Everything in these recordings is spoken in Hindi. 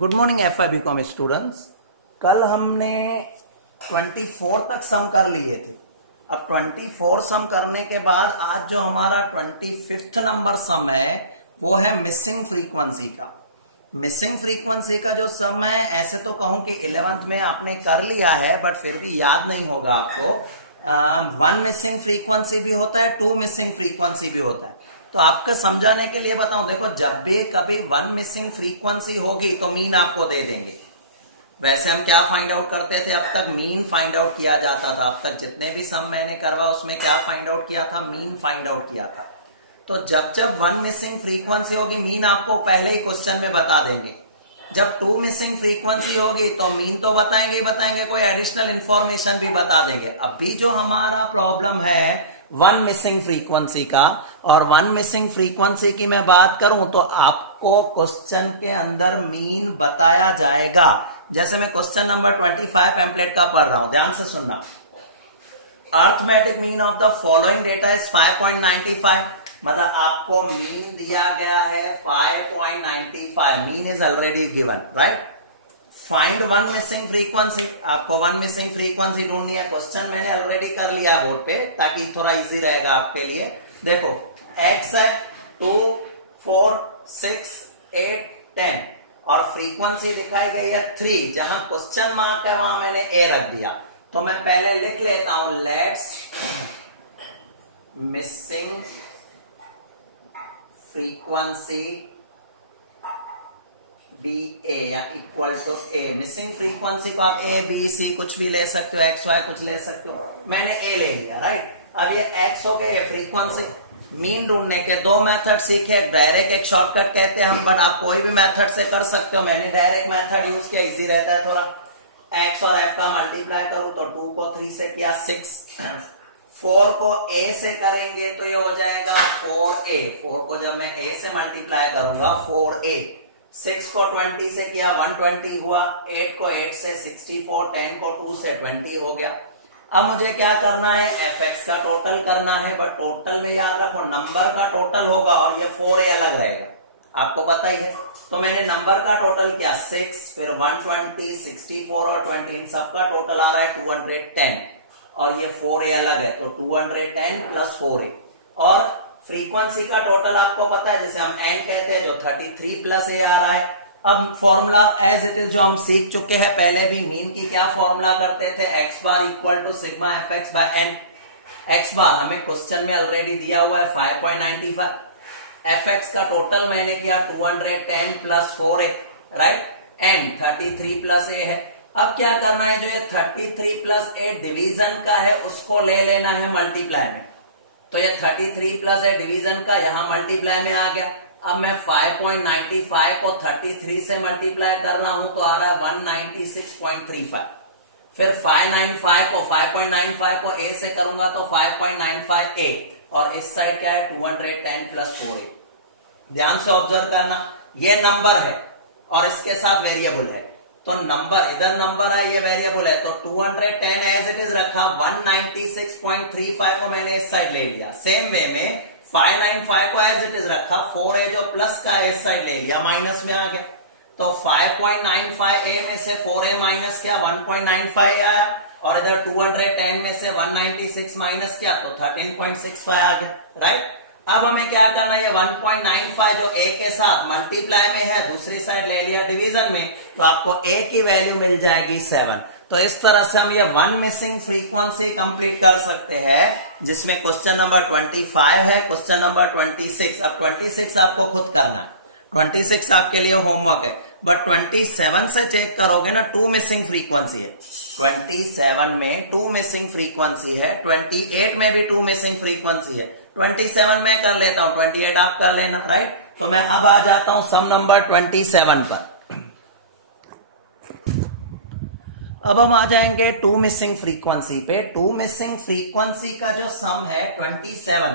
Good morning F I BCom students. कल हमने 24 तक सम कर लिए थे। अब 24 सम करने के बाद आज जो हमारा 25th नंबर सम है वो है मिसिंग फ्रीक्वेंसी का। मिसिंग फ्रीक्वेंसी का जो सम है, ऐसे तो कहूं कि 11th में आपने कर लिया है बट फिर भी याद नहीं होगा आपको। 1 मिसिंग फ्रीक्वेंसी भी होता है, 2 मिसिंग फ्रीक्वेंसी भी होता है। तो आपको समझाने के लिए बताऊं, देखो जब भी कभी 1 मिसिंग फ्रीक्वेंसी होगी तो मीन आपको दे देंगे। वैसे हम क्या फाइंड आउट करते थे, अब तक मीन फाइंड आउट किया जाता था। अब तक जितने भी सम मैंने करवा उसमें क्या फाइंड आउट किया था, मीन फाइंड आउट किया था। तो जब जब 1 मिसिंग फ्रीक्वेंसी होगी मीन आपको पहले ही क्वेश्चन में बता देंगे। जब 2 मिसिंग फ्रीक्वेंसी होगी तो मीन तो बताएंगे ही बताएंगे, कोई एडिशनल इंफॉर्मेशन भी बता देंगे। अभी जो हमारा प्रॉब्लम है 1 मिसिंग फ्रीक्वेंसी का, और 1 मिसिंग फ्रीक्वेंसी की मैं बात करूं तो आपको क्वेश्चन के अंदर मीन बताया जाएगा। जैसे मैं क्वेश्चन नंबर 25 पैम्पलेट का पढ़ रहा हूं, ध्यान से सुनना। Arithmetic mean of the following data is 5.95। मतलब आपको मीन दिया गया है 5.95। Mean is already given, right. Find 1 missing frequency. आपको 1 मिसिंग फ्रीक्वेंसी ढूंढनी है। क्वेश्चन मैंने ऑलरेडी कर लिया बोर्ड पे ताकि थोड़ा इजी रहेगा आपके लिए। देखो x है 2, 4, 6, 8, 10 और फ्रीक्वेंसी दिखाई गई है 3। जहां क्वेश्चन मार्क है वहां मैंने a रख दिया। तो मैं पहले लिख लेता हूं, let's missing frequency B A या equal to A. Missing frequency को आप ए बी सी कुछ भी ले सकते हो, एक्स वाई कुछ ले सकते हो। मैंने ए ले लिया, राइट। अब ये एक्स हो गया, ये फ्रीक्वेंसी। मीन ढूंढने के 2 मेथड सीखे, एक डायरेक्ट एक शॉर्टकट कहते हैं हम, बट आप कोई भी मेथड से कर सकते हो। मैंने डायरेक्ट मेथड यूज किया, इजी रहता है थोड़ा। एक्स और एफ का मल्टीप्लाई करूं तो 2 को 3 से किया 6, 4 को a से करेंगे तो ये हो जाएगा 4a। 4 को जब मैं a से मल्टीप्लाई करूंगा 4a। 6 को 20 से किया 120 हुआ, 8 को 8 से 64, 10 को 2 से 20 हो गया। अब मुझे क्या करना है, fx का टोटल करना है, बट टोटल में याद रखो नंबर का टोटल होगा और ये 4a अलग रहेगा, आपको पता ही है। तो मैंने नंबर का टोटल किया 6, फिर 120, 64 और 20, इन सबका टोटल आ रहा है 210 और ये 4a अलग है, तो 210 प्लस 4a। और फ्रीक्वेंसी का टोटल आपको पता है, जैसे हम n कहते हैं, जो 33 प्लस a आ रहा है। अब फॉर्मूला एज इट इज जो हम सीख चुके हैं पहले भी, मीन की क्या फॉर्मूला करते थे, x bar equal to sigma fx by n। x bar हमें क्वेश्चन में ऑलरेडी दिया हुआ है 5.95। fx का टोटल मैंने किया 210 plus 4a, right. n 33 plus a है। अब क्या करना है, जो ये 33 प्लस a डिवीजन का है उसको ले लेना है मल्टीप्लाई में। तो ये 33 प्लस a डिवीजन का यहाँ मल्टीप्लाई में आ गया। अब मैं 5.95 को 33 से मल्टीप्लाई कर रहा हूं तो आ रहा है 196.35। फिर 5.95 को a से करूंगा तो 5.95a, और इस साइड क्या है 210 प्लस 4a। ध्यान से ऑब्जर्व करना, ये नंबर है और इसके साथ वेरिएबल है। तो नंबर इधर नंबर है, ये वेरिएबल है, तो 210 एज इट इज रखा। 196.35 को मैंने इस साइड ले लिया। सेम वे में 595 को एज इट इज रखा, 4a जो प्लस का है इस साइड ले लिया, माइनस में आ गया। तो 5.95a में से 4a माइनस किया, 1.95 आया, और इधर 210 में से 196 माइनस किया तो 13.65 आ गया, राइट। अब हमें क्या करना है, 1.95 जो a के साथ मल्टीप्लाई में है दूसरी साइड ले लिया डिवीजन में, तो आपको a की वैल्यू मिल जाएगी 7। तो इस तरह से हम ये 1 मिसिंग फ्रीक्वेंसी कंप्लीट कर सकते हैं, जिसमें क्वेश्चन नंबर 25 है, क्वेश्चन नंबर 26। अब 26 आपको खुद करना है, 26 आपके लिए होमवर्क है, बट 27 से चेक करोगे ना 2 मिसिंग फ्रीक्वेंसी है। 27 में 2 मिसिंग फ्रीक्वेंसी है, 28 में भी 2 मिसिंग फ्रीक्वेंसी है। 27 में कर लेता हूं, 28 आप कर लेना, राइट। तो मैं अब आ जाता हूं सम नंबर 27 पर। अब हम आ जाएंगे 2 मिसिंग फ्रीक्वेंसी पे। 2 मिसिंग फ्रीक्वेंसी का जो सम है 27।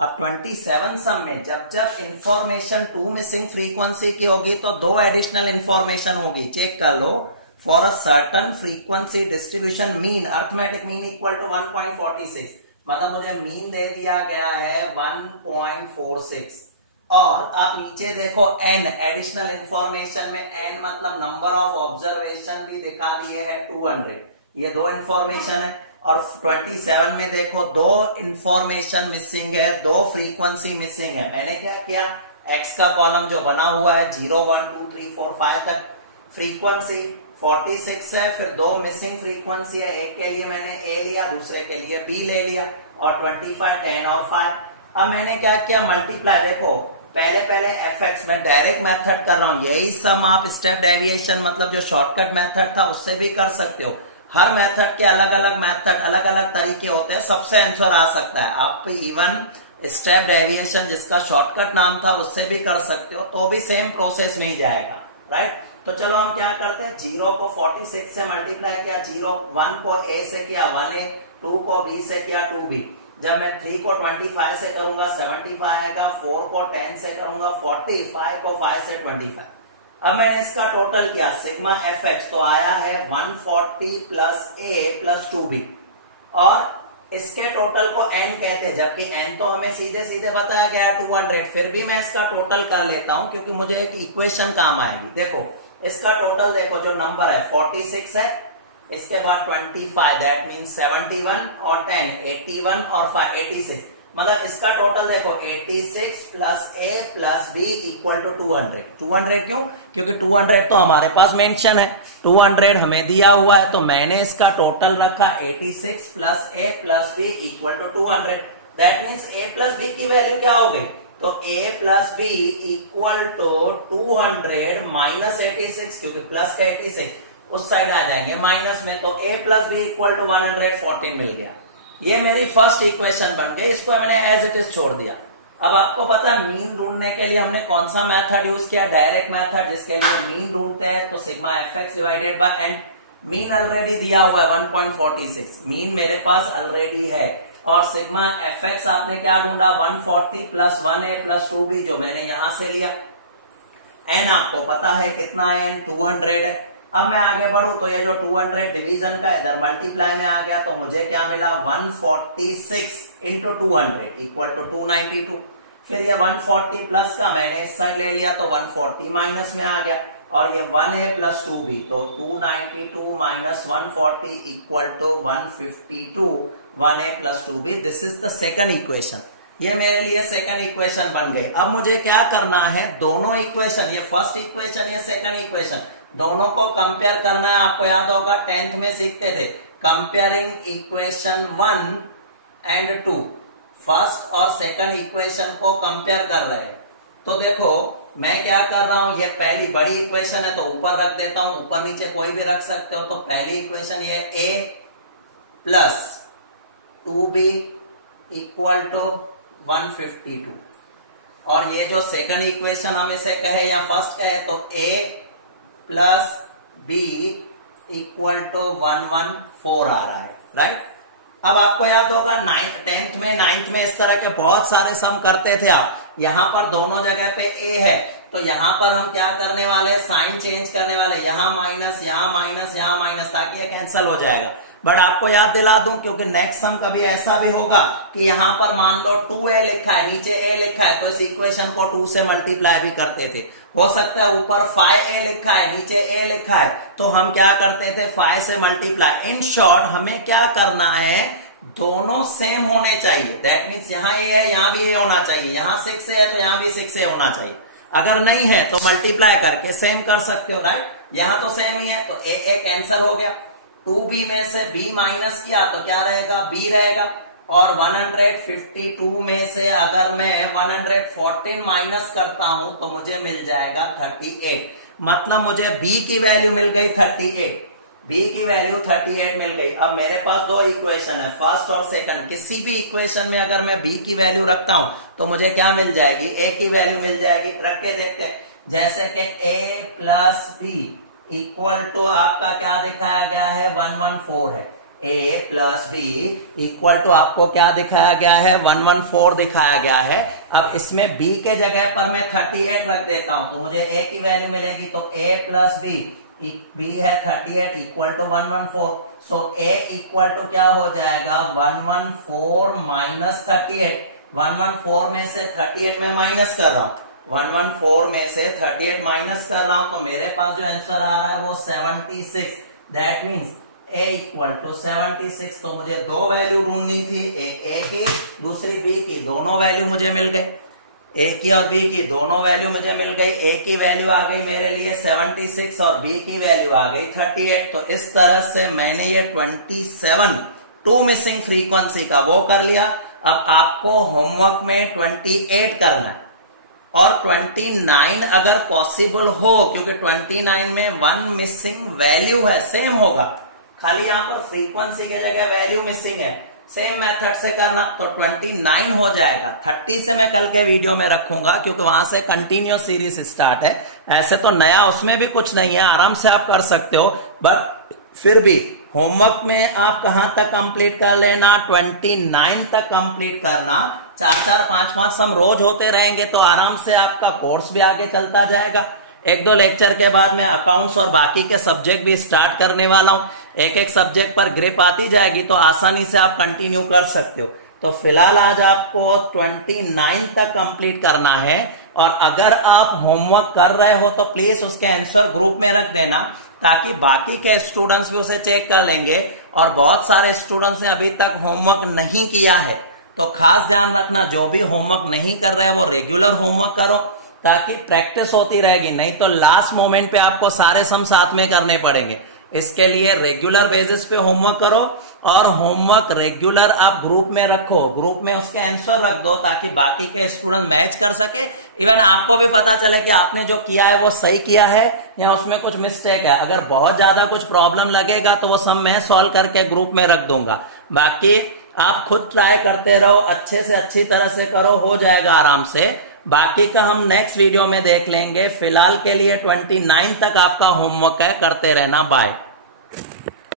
अब 27 सम में जब जब इंफॉर्मेशन 2 मिसिंग फ्रीक्वेंसी की होगी तो 2 एडिशनल इंफॉर्मेशन होगी, चेक कर लो। For a certain frequency distribution mean, arithmetic mean equal to 1.46। मतलब मुझे मीन दे दिया गया है 1.46 और आप नीचे देखो n एडिशनल इंफॉर्मेशन में n मतलब नंबर ऑफ ऑब्जर्वेशन भी दिखा दिए है 200, ये दो इंफॉर्मेशन है। और 27 में देखो दो इंफॉर्मेशन मिसिंग है, दो फ्रीक्वेंसी मिसिंग है। मैंने क्या किया, x का कॉलम जो बना हुआ है 0 1 2 3 4 5 तक, फ्रीक्वेंसी 46 है, फिर दो मिसिंग फ्रीक्वेंसी है, एक के लिए मैंने a लिया, दूसरे के लिए b ले लिया, और 25 10 और 5। अब मैंने क्या किया, मल्टीप्लाई, देखो पहले fx में डायरेक्ट मेथड कर रहा हूं, यही सम आप स्टेप डेविएशन मतलब जो शॉर्टकट मेथड था उससे भी कर सकते हो। हर मेथड के अलग अलग मेथड, अलग अलग तरीके होते हैं, सबसे आंसर आ सकता है। आप इवन स्टेप डेविएशन जिसका शॉर्टकट नाम था उससे भी कर सकते हो, तो भी सेम प्रोसेस में ही जाएगा, राइट। तो चलो हम क्या करते हैं, 0 को 46 से मल्टीप्लाई किया, 1 को a से किया 1a, 2 को b से किया 2b। जब मैं 3 को 25 से करूंगा 75 आएगा, 4 को 10 से करूंगा 40, 5 को 5 से 25। अब मैंने इसका टोटल किया सिग्मा fx, तो आया है 140 प्लस a प्लस 2b, और इसके टोटल को n कहते हैं, जबकि n तो हमें सीधे सीधे बताया गया है 200, फिर भी मैं इसका टोटल कर लेता हूं क्योंकि मुझे एक इक्वेशन काम आएगी। देखो इसका टोटल देखो, जो नंबर है 46 है, इसके बाद 25 दैट मींस 71 और 10 81 और 5 86, मतलब इसका टोटल देखो 86 plus a plus b equal to 200। 200 क्यों, क्योंकि 200 तो हमारे पास मेंशन है, 200 हमें दिया हुआ है, तो मैंने इसका टोटल रखा 86 plus a plus b equal to 200। That means a plus b की वैल्यू क्या हो गई, तो a plus b equal to 200 minus 86, क्योंकि प्लस का 86 उस साइड आ जाएंगे माइनस में, तो a plus b equal to 114 मिल गया। ये मेरी फर्स्ट इक्वेशन बन गई, इसको मैंने एज इट इज छोड़ दिया। अब आपको पता है मीन ढूंढने के लिए हमने कौन सा मेथड यूज किया, डायरेक्ट मेथड, जिसके लिए मीन ढूंढते हैं तो sigma fx divided by n। Mean already दिया हुआ है 1.46, मीन मेरे पास ऑलरेडी है, और सिग्मा fx आपने क्या ढूंढा 140 प्लस 1a प्लस 2b, जो मैंने यहां से लिया। n आपको पता है कितना है, 200 है। अब मैं आगे बढ़ू तो ये जो 200 डिवीजन का इधर मल्टीप्लाई में आ गया, तो मुझे क्या मिला 146 इंटू 200 इक्वल टू 292। फिर ये 140 प्लस का मैंने इस साइड ले लिया, तो 140 माइनस में आ गया, और ये 1a प्लस 2b, तो 292 minus 140 equal to 152, 1a plus 2b। This is the second equation, ये मेरे लिए सेकंड इक्वेशन बन गई। अब मुझे क्या करना है, दोनों इक्वेशन, ये फर्स्ट इक्वेशन, ये सेकंड इक्वेशन, दोनों को कंपेयर करना है। आपको याद होगा 10th में सीखते थे कंपेयरिंग इक्वेशन 1 एंड 2, फर्स्ट और सेकंड इक्वेशन को कंपेयर कर रहे हैं। तो देखो मैं क्या कर रहा हूं, ये पहली बड़ी इक्वेशन है तो ऊपर रख देता हूं, ऊपर नीचे कोई भी रख सकते हो। तो पहली इक्वेशन ये a plus 2b equal to 152, और ये जो सेकंड इक्वेशन हम इसे कहे या फर्स्ट कहे तो a plus b equal to 114 आ रहा है, राइट। अब आपको याद होगा 10th में 9th में इस तरह के बहुत सारे सम करते थे आप। यहां पर दोनों जगह पे a है, तो यहां पर हम क्या करने वाले, साइन चेंज करने वाले, यहां माइनस यहां माइनस यहां माइनस, ताकि ये कैंसिल हो जाएगा। बट आपको याद दिला दूं, क्योंकि नेक्स्ट सम कभी ऐसा भी होगा कि यहां पर मान लो 2a लिखा है, नीचे a लिखा है, तो इस इक्वेशन को 2 से मल्टीप्लाई भी करते थे। हो सकता है ऊपर 5a लिखा है, नीचे a लिखा है, तो हम क्या करते थे 5 से मल्टीप्लाई। इन शॉर्ट हमें क्या करना है, दोनों सेम होने चाहिए। दैट मीन्स यहाँ a है, यहाँ भी a होना चाहिए, यहाँ 6a है तो यहाँ भी 6a होना चाहिए। अगर नहीं है तो मल्टीप्लाई करके सेम कर सकते हो, राइट। यहाँ तो सेम ही है, तो a कैंसिल हो गया, 2b में से b माइनस किया तो क्या रहेगा, b रहेगा, और 152 में से अगर मैं 114 माइनस करता हूं तो मुझे मिल जाएगा 38। मतलब मुझे b की वैल्यू मिल गई 38, b की वैल्यू 38 मिल गई। अब मेरे पास दो इक्वेशन है, फर्स्ट और सेकंड। किसी भी इक्वेशन में अगर मैं b की वैल्यू रखता हूं तो मुझे क्या मिल जाएगी, a की वैल्यू मिल जाएगी। रख के देखते हैं, जैसे कि a plus b equal to आपका क्या दिखाया गया है 114 है, a plus b equal to आपको क्या दिखाया गया है 114 दिखाया गया है। अब इसमें b के जगह पर मैं 38 रख देता हूं तो मुझे a की वैल्यू मिलेगी, तो a प्लस b है 38 equal to 114, so a equal to क्या हो जाएगा 114 माइनस 38। 114 में से 38 में माइनस कर रहा हूं 114 में से 38 माइनस कर रहा हूं तो मेरे पास जो आंसर आ रहा है वो 76। That means a equal to 76। तो मुझे दो वैल्यू ढूंढनी थी, एक a की दूसरी b की। दोनों वैल्यू मुझे मिल गई, a की और b की दोनों वैल्यू मुझे मिल गई। a की वैल्यू आ गई मेरे लिए 76 और b की वैल्यू आ गई 38। तो इस तरह से मैंने ये 27 टू मिसिंग फ्रीक्वेंसी का वो कर लिया। अब आपको होमवर्क में 28 करना है और 29 अगर पॉसिबल हो, क्योंकि 29 में वन मिसिंग वैल्यू है, सेम होगा, खाली यहाँ पर फ्रीक्वेंसी की जगह वैल्यू मिसिंग है। सेम मेथड से करना तो 29 हो जाएगा। 30 से मैं कल के वीडियो में रखूंगा क्योंकि वहां से कंटिन्यूस सीरीज स्टार्ट है। ऐसे तो नया उसमें भी कुछ नहीं है, आराम से आप कर सकते हो, बट फिर भी होमवर्क में आप कहां तक कंप्लीट कर लेना, 29 तक कंप्लीट करना। 4-4, 5-5 सम रोज होते रहेंगे तो आराम से आपका कोर्स भी आगे चलता जाएगा। 1-2 लेक्चर के बाद मैं अकाउंट्स और बाकी के सब्जेक्ट भी स्टार्ट करने वाला हूं। एक सब्जेक्ट पर ग्रिप आती जाएगी तो आसानी से आप कंटिन्यू कर सकते हो। तो फिलहाल आज आपको 29 तक कंप्लीट करना है और अगर आप होमवर्क कर रहे हो तो प्लीज उसके आंसर ग्रुप में रख देना ताकि बाकी के स्टूडेंट्स भी उसे चेक कर लेंगे। और बहुत सारे स्टूडेंट्स ने अभी तक होमवर्क नहीं किया है तो खास ध्यान रखना, जो भी होमवर्क नहीं कर रहे वो रेगुलर होमवर्क करो ताकि प्रैक्टिस होती रहेगी। नहीं तो लास्ट मोमेंट पे आपको सारे सम साथ में करने पड़ेंगे। इसके लिए रेगुलर बेसिस पे होमवर्क करो और होमवर्क रेगुलर आप ग्रुप में रखो, ग्रुप में उसके आंसर रख दो ताकि बाकी के स्टूडेंट मैच कर सके। इवन आपको भी पता चले कि आपने जो किया है वो सही किया है या उसमें कुछ मिस्टेक है। अगर बहुत ज्यादा कुछ प्रॉब्लम लगेगा तो वो सब मैं सॉल्व करके ग्रुप में रख दूंगा। बाकी आप खुद ट्राई करते रहो, अच्छे से अच्छी तरह से करो, हो जाएगा आराम से। बाकी का हम नेक्स्ट वीडियो में देख लेंगे। फिलहाल के लिए 29 तक आपका होमवर्क है, करते रहना। बाय।